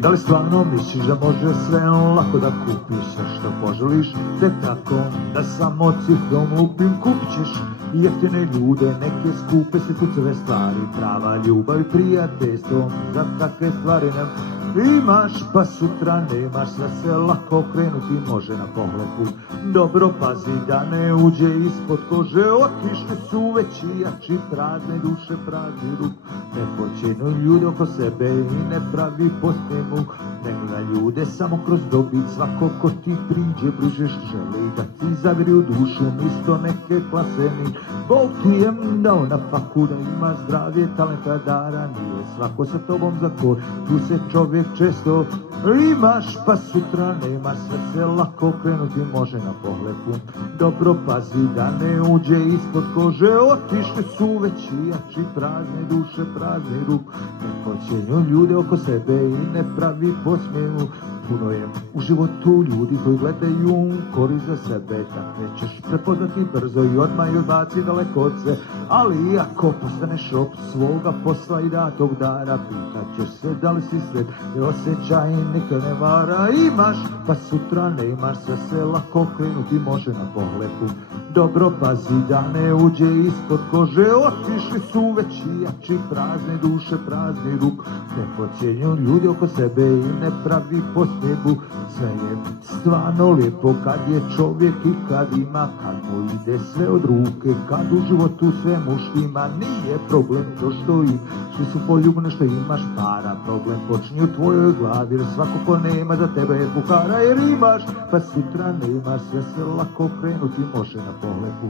Da li stvarno misliš da može sve lako da kupiš sve što poželiš? Tek tako da samo cifrom lupim kupit ćeš jeftine ljude, neke skupe se kucave stvari. Prava ljubav i prijateljstvo, za takve stvari ne imaš, pa sutra nemaš. Sve se lako okrenuti može na pohlepu. Dobro pazi da ne uđe ispod kože. Otišli su veći jači, prazne duše, prazni ruk. Ne počinu ljudi oko sebe i ne pravi pospjemu. Ne gleda ljude samo kroz dobit. Svako ko ti priđe bliže želi da ti zagriju dušu. Isto neke klase ni Bog ti je dao na faku da ima zdravlje, talenta, dara. Nije svako sa tobom za kor, tu se čovjek često imaš, pa sutra nemaš. Sve se lako okrenuti može na pohlepu. Dobro pazi da ne uđe ispod kože. Otišli su veći jači, prazne duše, prazni ruk. Ne počinju ljude oko sebe i ne pravi posmijenu. Puno je u životu ljudi koji gledaju korist za sebe. Takve ćeš prepoznati brzo i odmah i odbaci daleko od se. Ali ako postaneš op svoga posla i datog dara, pitat ćeš se da li si sred i osjećaj nikad ne vara. Imaš, pa sutra ne imaš. Sve se lako krenuti može na pohlepu. Dobro pazi da ne uđe ispod kože. Otišli su veći jači, prazne duše, prazni ruk. Ne počinju ljudi oko sebe i ne pravi posmjehu. Sve je stvarno lijepo kad je čovjek i kad ima, kad mu ide sve od ruke, kad u životu sve mu štima. Nije problem to što im, svi su poljubne što imaš para. Problem počinje u tvojoj glavi, jer svako ko nema za tebe je bukara. Jer imaš, pa sutra nemaš. Sve se lako krenuti može na pohlepu.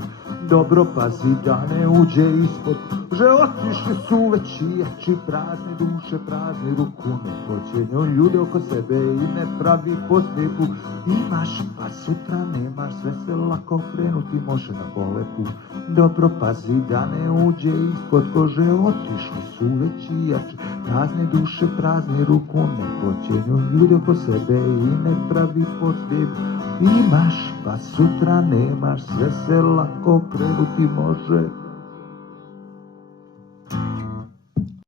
Dobro pazi da ne uđe ispod že. Otišli su veći jači, prazne duše, prazni ruku. Ne počinju ljude oko sebe i ne pravi posmjehu. Imaš, pa sutra nemaš. Sve se lako krenuti može na pohlepu. Dobro pazi da ne uđe ispod kože. Otišli su veći jači, prazne duše, prazni ruku. Ne počinju ljude oko sebe i ne pravi posmjehu. Imaš, pa sutra nemaš. Sve se lako krenuti može